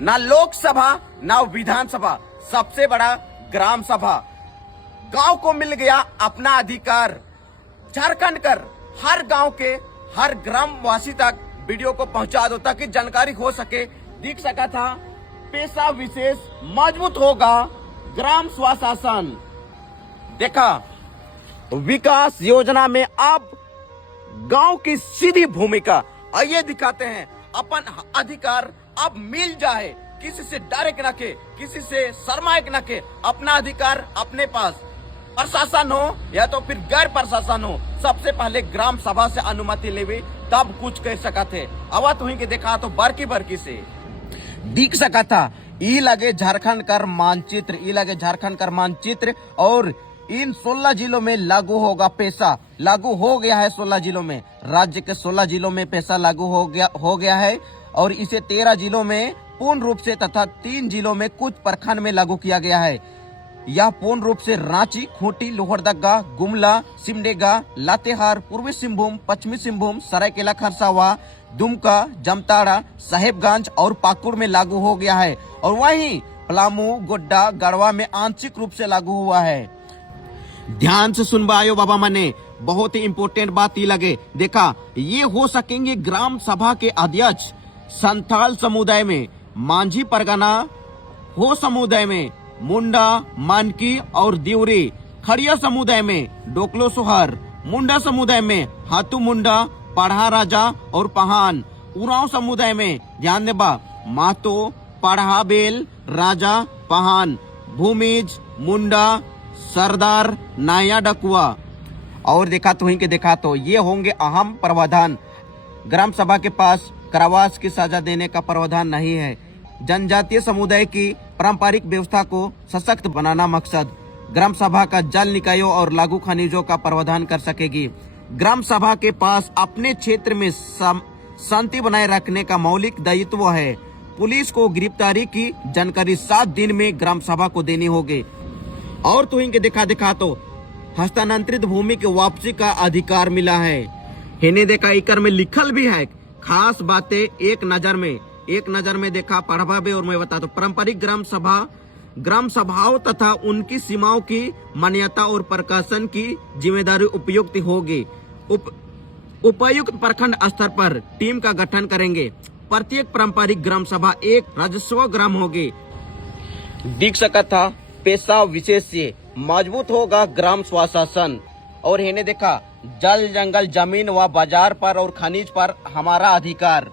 ना लोकसभा ना विधानसभा, सबसे बड़ा ग्राम सभा। गांव को मिल गया अपना अधिकार। झारखंड कर हर गांव के हर ग्रामवासी तक वीडियो को पहुंचा दो ताकि जानकारी हो सके। दिख सका था पेशा विशेष मजबूत होगा ग्राम स्वशासन। देखा विकास योजना में अब गांव की सीधी भूमिका। आइए दिखाते हैं अपन अधिकार अब मिल जाए, किसी से डरे न के, किसी से शर्माए न के, अपना अधिकार अपने पास। प्रशासन हो या तो फिर गैर प्रशासन हो, सबसे पहले ग्राम सभा से अनुमति लेवे तब कुछ कह सका थे। आवा तुही के देखा तो बरकी बरकी से दिख सका था। ई लगे झारखंड कर मानचित्र, ई लगे झारखंड कर मानचित्र और इन 16 जिलों में लागू होगा पेशा। लागू हो गया है 16 जिलों में, राज्य के 16 जिलों में पेशा लागू हो गया है और इसे 13 जिलों में पूर्ण रूप से तथा 3 जिलों में कुछ प्रखंड में लागू किया गया है। यह पूर्ण रूप से रांची, खूंटी, लोहरदगा, गुमला, सिमडेगा, लातेहार, पूर्वी सिंहभूम, पश्चिमी सिंहभूम, सरायकेला खरसावा, दुमका, जामताड़ा, साहेबगंज और पाकुड़ में लागू हो गया है और वहीं पलामू, गोड्डा, गढ़वा में आंशिक रूप से लागू हुआ है। ध्यान से सुनवायो बाबा मने, बहुत ही इंपोर्टेंट बात ये लगे। देखा ये हो सकेंगे ग्राम सभा के अध्यक्ष संथाल समुदाय में, मांझी परगना हो समुदाय में, मुंडा, मानकी और दिवरी, खड़िया समुदाय में डोकलो सोहर, मुंडा समुदाय में हाथू मुंडा, पढ़ा राजा और पहान, उरांव समुदाय में ध्यान देबा मातो, पढ़ा बेल, राजा, पहान, भूमिज, मुंडा, सरदार, नाया, डकुआ। और देखा तो वहीं के देखा तो ये होंगे अहम प्रावधान। ग्राम सभा के पास कारावास की सजा देने का प्रावधान नहीं है। जनजातीय समुदाय की पारंपरिक व्यवस्था को सशक्त बनाना मकसद। ग्राम सभा का जल निकायों और लागू खनिजों का प्रावधान कर सकेगी। ग्राम सभा के पास अपने क्षेत्र में शांति बनाए रखने का मौलिक दायित्व है। पुलिस को गिरफ्तारी की जानकारी 7 दिन में ग्राम सभा को देनी होगी। और तो इनके दिखा तो हस्तांतरित भूमि के वापसी का अधिकार मिला है। हिने देखा इकर में लिखल भी है खास बातें एक नजर में देखा पढ़वा भी। और मैं बता दो पारंपरिक ग्राम सभाओं तथा उनकी सीमाओं की मान्यता और प्रकाशन की जिम्मेदारी उपयुक्त होगी। उपायुक्त प्रखंड स्तर पर टीम का गठन करेंगे। प्रत्येक पारंपरिक ग्राम सभा एक राजस्व ग्राम होगी। दिख सका था पेशा विशेष से मजबूत होगा ग्राम स्वशासन। और इन्हें देखा जल, जंगल, जमीन व बाजार पर और खनिज पर हमारा अधिकार।